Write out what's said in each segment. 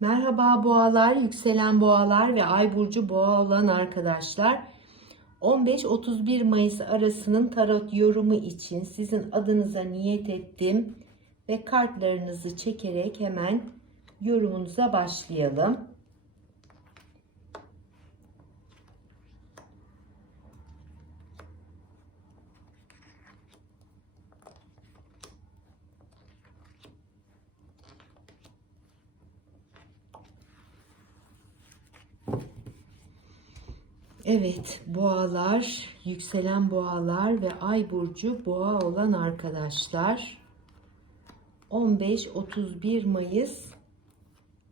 Merhaba boğalar, yükselen boğalar ve ay burcu boğa olan arkadaşlar. 15-31 Mayıs arasının tarot yorumu için sizin adınıza niyet ettim ve kartlarınızı çekerek hemen yorumunuza başlayalım. Evet, boğalar, yükselen boğalar ve ay burcu boğa olan arkadaşlar 15-31 Mayıs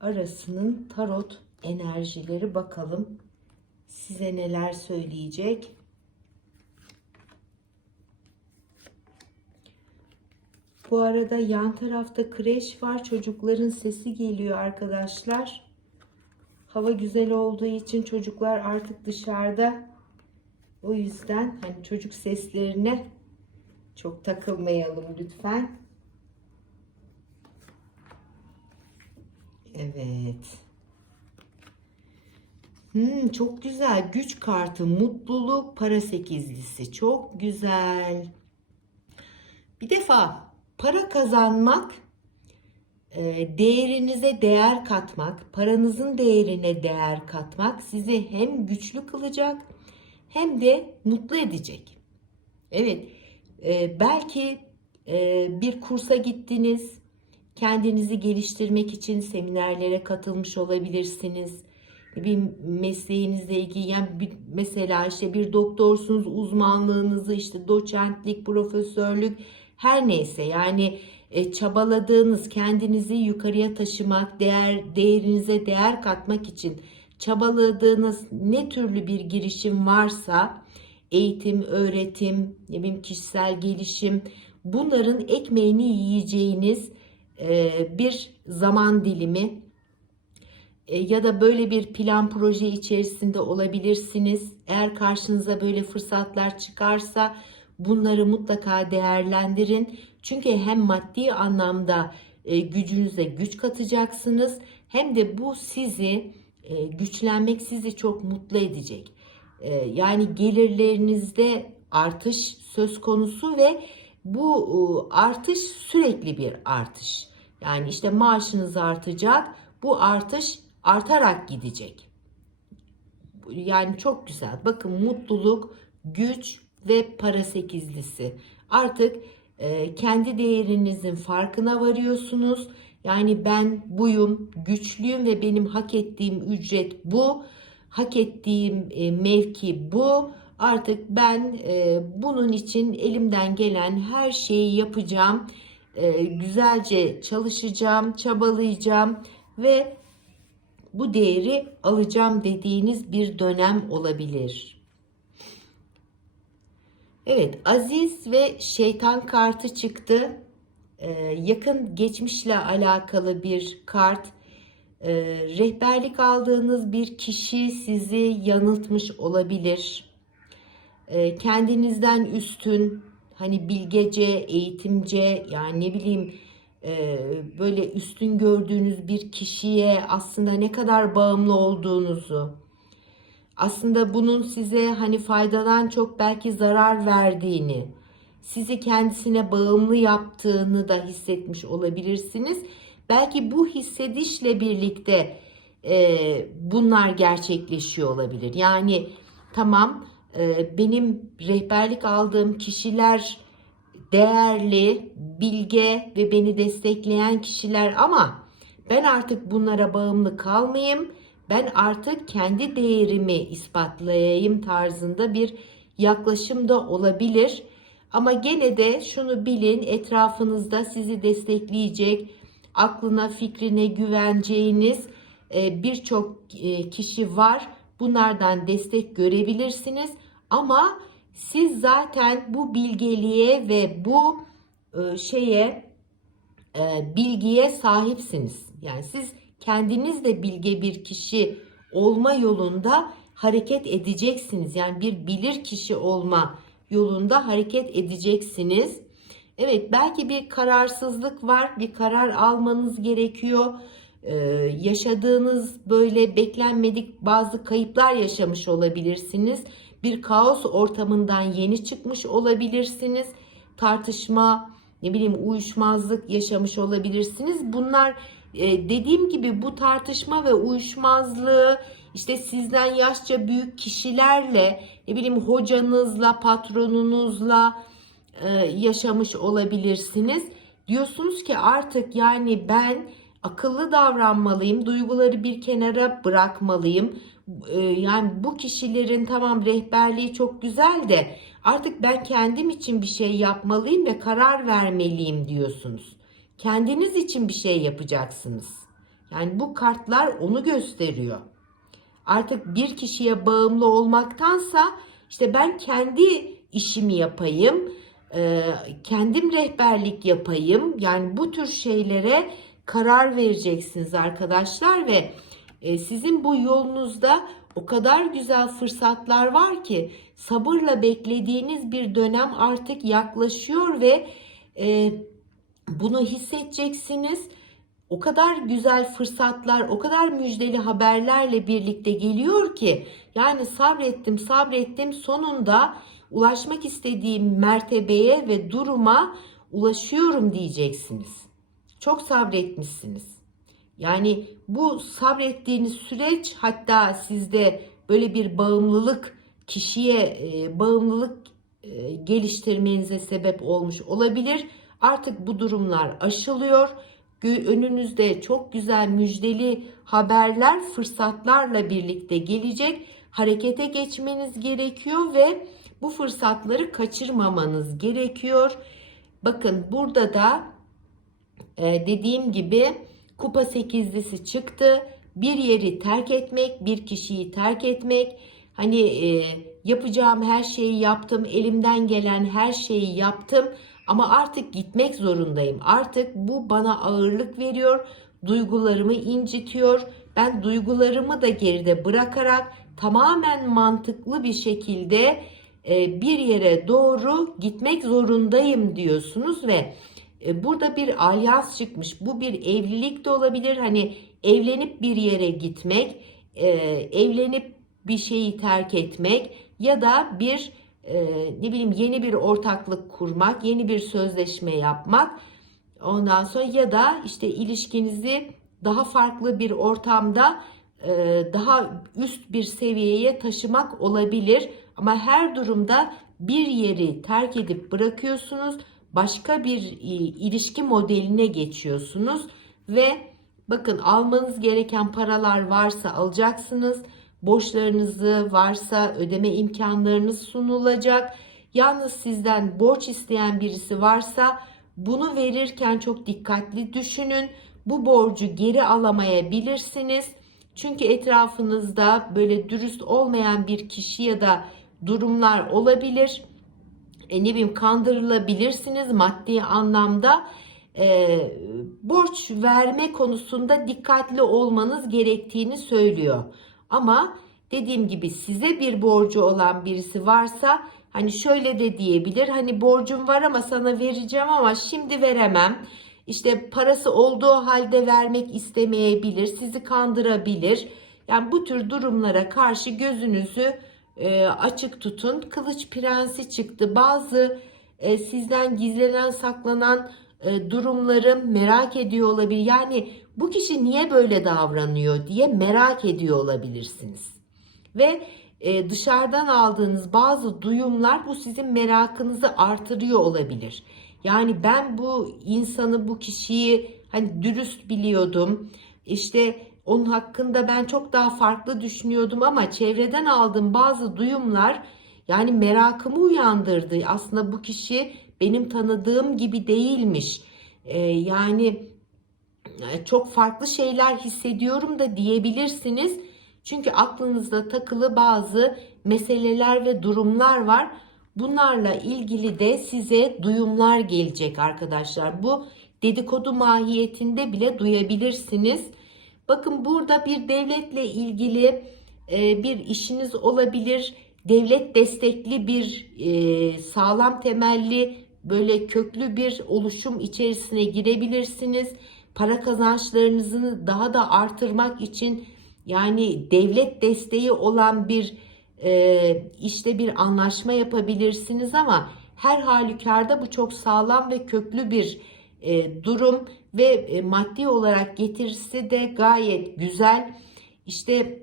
arasının tarot enerjileri bakalım size neler söyleyecek. Bu arada yan tarafta kreş var. Çocukların sesi geliyor arkadaşlar. Hava güzel olduğu için çocuklar artık dışarıda. O yüzden hani çocuk seslerine çok takılmayalım lütfen. Evet. Hmm, çok güzel. Güç kartı, mutluluk, para sekizlisi. Çok güzel. Bir defa para kazanmak değerinize değer katmak, paranızın değerine değer katmak sizi hem güçlü kılacak hem de mutlu edecek. Evet, e, belki e, bir kursa gittiniz, kendinizi geliştirmek için seminerlere katılmış olabilirsiniz. Bir mesleğinizle ilgili yani bir, mesela işte bir doktorsunuz uzmanlığınızı işte doçentlik, profesörlük her neyse yani e, çabaladığınız kendinizi yukarıya taşımak, değer değerinize değer katmak için çabaladığınız ne türlü bir girişim varsa eğitim, öğretim, ne bileyim kişisel gelişim bunların ekmeğini yiyeceğiniz e, bir zaman dilimi e, ya da böyle bir plan proje içerisinde olabilirsiniz. Eğer karşınıza böyle fırsatlar çıkarsa bunları mutlaka değerlendirin. Çünkü hem maddi anlamda e, gücünüze güç katacaksınız hem de bu sizi e, güçlenmek sizi çok mutlu edecek. Yani gelirlerinizde artış söz konusu ve bu artış sürekli bir artış. Yani işte maaşınız artacak. Bu artış artarak gidecek. Yani çok güzel. Bakın mutluluk, güç ve para sekizlisi. Artık e, kendi değerinizin farkına varıyorsunuz. Yani ben buyum, güçlüyüm ve benim hak ettiğim ücret bu. Hak ettiğim e, mevki bu. Artık ben e, bunun için elimden gelen her şeyi yapacağım. E, güzelce çalışacağım, çabalayacağım ve bu değeri alacağım dediğiniz bir dönem olabilir. Evet, aziz ve şeytan kartı çıktı. Ee, yakın geçmişle alakalı bir kart. Ee, rehberlik aldığınız bir kişi sizi yanıltmış olabilir. Ee, kendinizden üstün, hani bilgece, eğitimce, yani ne bileyim e, böyle üstün gördüğünüz bir kişiye aslında ne kadar bağımlı olduğunuzu, aslında bunun size hani faydadan çok belki zarar verdiğini, sizi kendisine bağımlı yaptığını da hissetmiş olabilirsiniz. Belki bu hissedişle birlikte e, bunlar gerçekleşiyor olabilir. Yani tamam e, benim rehberlik aldığım kişiler değerli, bilge ve beni destekleyen kişiler ama ben artık bunlara bağımlı kalmayayım. Ben artık kendi değerimi ispatlayayım tarzında bir yaklaşım da olabilir. Ama gene de şunu bilin etrafınızda sizi destekleyecek, aklına fikrine güveneceğiniz e, birçok e, kişi var. Bunlardan destek görebilirsiniz ama siz zaten bu bilgeliğe ve bu e, şeye bilgiye sahipsiniz. Yani siz kendiniz de bilge bir kişi olma yolunda hareket edeceksiniz. Yani bir bilir kişi olma yolunda hareket edeceksiniz. Evet belki bir kararsızlık var. Bir karar almanız gerekiyor. Ee, yaşadığınız böyle beklenmedik bazı kayıplar yaşamış olabilirsiniz. Bir kaos ortamından yeni çıkmış olabilirsiniz. Tartışma, ne bileyim uyuşmazlık yaşamış olabilirsiniz. Bunlar e, dediğim gibi bu tartışma ve uyuşmazlığı işte sizden yaşça büyük kişilerle, ne bileyim hocanızla, patronunuzla e, yaşamış olabilirsiniz. Diyorsunuz ki artık yani ben akıllı davranmalıyım, duyguları bir kenara bırakmalıyım. E, yani bu kişilerin tamam rehberliği çok güzel de artık ben kendim için bir şey yapmalıyım ve karar vermeliyim diyorsunuz. Kendiniz için bir şey yapacaksınız. Yani bu kartlar onu gösteriyor. Artık bir kişiye bağımlı olmaktansa işte ben kendi işimi yapayım, e, kendim rehberlik yapayım. Yani bu tür şeylere karar vereceksiniz arkadaşlar ve e, sizin bu yolunuzda o kadar güzel fırsatlar var ki sabırla beklediğiniz bir dönem artık yaklaşıyor ve e, bunu hissedeceksiniz. O kadar güzel fırsatlar, o kadar müjdeli haberlerle birlikte geliyor ki yani sabrettim, sabrettim sonunda ulaşmak istediğim mertebeye ve duruma ulaşıyorum diyeceksiniz. Çok sabretmişsiniz. Yani bu sabrettiğiniz süreç hatta sizde böyle bir bağımlılık kişiye e, bağımlılık e, geliştirmenize sebep olmuş olabilir. Artık bu durumlar aşılıyor. Önünüzde çok güzel müjdeli haberler, fırsatlarla birlikte gelecek. Harekete geçmeniz gerekiyor ve bu fırsatları kaçırmamanız gerekiyor. Bakın burada da e, dediğim gibi kupa sekizlisi çıktı. Bir yeri terk etmek, bir kişiyi terk etmek. Hani e, yapacağım her şeyi yaptım, elimden gelen her şeyi yaptım ama artık gitmek zorundayım. Artık bu bana ağırlık veriyor, duygularımı incitiyor. Ben duygularımı da geride bırakarak tamamen mantıklı bir şekilde e, bir yere doğru gitmek zorundayım diyorsunuz ve e, burada bir alyans çıkmış. Bu bir evlilik de olabilir. Hani evlenip bir yere gitmek, e, evlenip bir şeyi terk etmek ya da bir ne bileyim yeni bir ortaklık kurmak, yeni bir sözleşme yapmak. Ondan sonra ya da işte ilişkinizi daha farklı bir ortamda daha üst bir seviyeye taşımak olabilir. Ama her durumda bir yeri terk edip bırakıyorsunuz. Başka bir ilişki modeline geçiyorsunuz ve bakın almanız gereken paralar varsa alacaksınız. Borçlarınızı varsa ödeme imkanlarınız sunulacak. Yalnız sizden borç isteyen birisi varsa bunu verirken çok dikkatli düşünün. Bu borcu geri alamayabilirsiniz. Çünkü etrafınızda böyle dürüst olmayan bir kişi ya da durumlar olabilir. E, ne bileyim kandırılabilirsiniz maddi anlamda. E, borç verme konusunda dikkatli olmanız gerektiğini söylüyor. Ama dediğim gibi size bir borcu olan birisi varsa hani şöyle de diyebilir. Hani borcum var ama sana vereceğim ama şimdi veremem. İşte parası olduğu halde vermek istemeyebilir, sizi kandırabilir. Yani bu tür durumlara karşı gözünüzü e, açık tutun. Kılıç prensi çıktı. Bazı e, sizden gizlenen saklanan e, durumları merak ediyor olabilir. Yani bu kişi niye böyle davranıyor diye merak ediyor olabilirsiniz. Ve e, dışarıdan aldığınız bazı duyumlar bu sizin merakınızı artırıyor olabilir. Yani ben bu insanı, bu kişiyi hani dürüst biliyordum. İşte onun hakkında ben çok daha farklı düşünüyordum ama çevreden aldığım bazı duyumlar yani merakımı uyandırdı. Aslında bu kişi benim tanıdığım gibi değilmiş. Ee, yani çok farklı şeyler hissediyorum da diyebilirsiniz. Çünkü aklınızda takılı bazı meseleler ve durumlar var. Bunlarla ilgili de size duyumlar gelecek arkadaşlar. Bu dedikodu mahiyetinde bile duyabilirsiniz. Bakın burada bir devletle ilgili e, bir işiniz olabilir. Devlet destekli bir e, sağlam temelli böyle köklü bir oluşum içerisine girebilirsiniz. Para kazançlarınızı daha da artırmak için yani devlet desteği olan bir e, işte bir anlaşma yapabilirsiniz ama her halükarda bu çok sağlam ve köklü bir e, durum ve e, maddi olarak getirisi de gayet güzel. İşte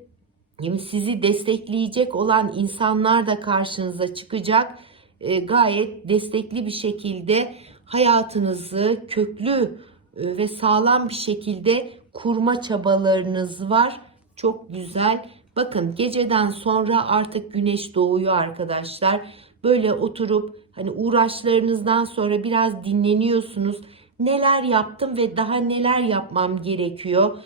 sizi destekleyecek olan insanlar da karşınıza çıkacak. E, gayet destekli bir şekilde hayatınızı köklü ve sağlam bir şekilde kurma çabalarınız var. Çok güzel. Bakın geceden sonra artık güneş doğuyor arkadaşlar. Böyle oturup hani uğraşlarınızdan sonra biraz dinleniyorsunuz. Neler yaptım ve daha neler yapmam gerekiyor?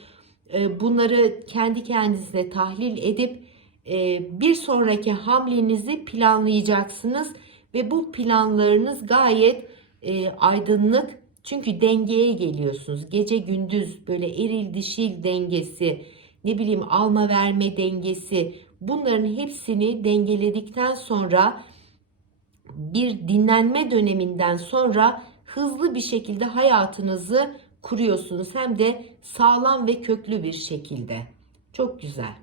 E, Bunları kendi kendinize tahlil edip e, bir sonraki hamlenizi planlayacaksınız ve bu planlarınız gayet e, aydınlık çünkü dengeye geliyorsunuz. Gece gündüz böyle eril dişil dengesi, ne bileyim alma verme dengesi bunların hepsini dengeledikten sonra bir dinlenme döneminden sonra hızlı bir şekilde hayatınızı kuruyorsunuz. Hem de sağlam ve köklü bir şekilde. Çok güzel.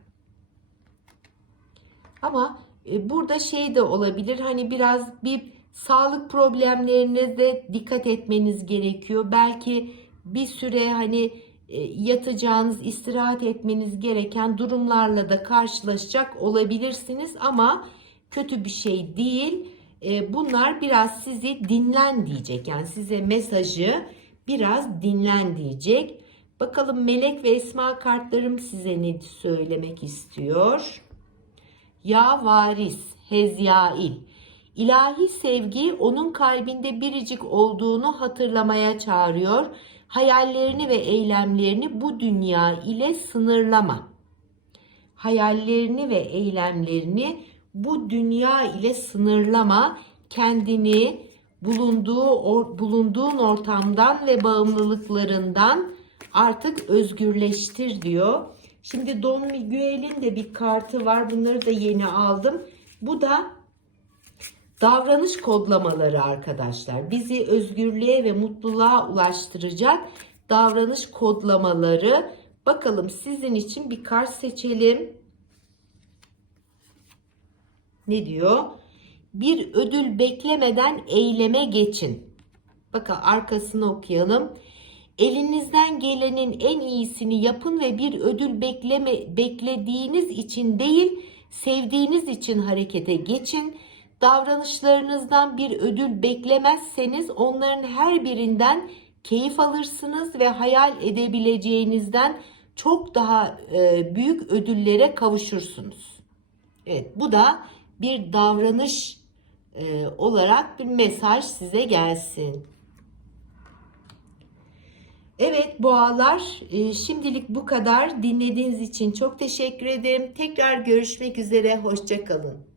Ama e, burada şey de olabilir. Hani biraz bir sağlık problemlerine de dikkat etmeniz gerekiyor. Belki bir süre hani e, yatacağınız, istirahat etmeniz gereken durumlarla da karşılaşacak olabilirsiniz ama kötü bir şey değil. E, Bunlar biraz sizi dinlen diyecek. Yani size mesajı biraz dinlen diyecek. Bakalım melek ve esma kartlarım size ne söylemek istiyor? Ya varis, Hezyail. İlahi sevgi onun kalbinde biricik olduğunu hatırlamaya çağırıyor. Hayallerini ve eylemlerini bu dünya ile sınırlama. Hayallerini ve eylemlerini bu dünya ile sınırlama. Kendini bulunduğu or- bulunduğun ortamdan ve bağımlılıklarından artık özgürleştir diyor. Şimdi Don Miguel'in de bir kartı var. Bunları da yeni aldım. Bu da davranış kodlamaları arkadaşlar. Bizi özgürlüğe ve mutluluğa ulaştıracak davranış kodlamaları. Bakalım sizin için bir kart seçelim. Ne diyor? Bir ödül beklemeden eyleme geçin. Bakın arkasını okuyalım. Elinizden gelenin en iyisini yapın ve bir ödül bekleme beklediğiniz için değil, sevdiğiniz için harekete geçin. Davranışlarınızdan bir ödül beklemezseniz onların her birinden keyif alırsınız ve hayal edebileceğinizden çok daha e, büyük ödüllere kavuşursunuz. Evet, bu da bir davranış e, olarak bir mesaj size gelsin. Evet boğalar e, şimdilik bu kadar. Dinlediğiniz için çok teşekkür ederim. Tekrar görüşmek üzere. Hoşçakalın.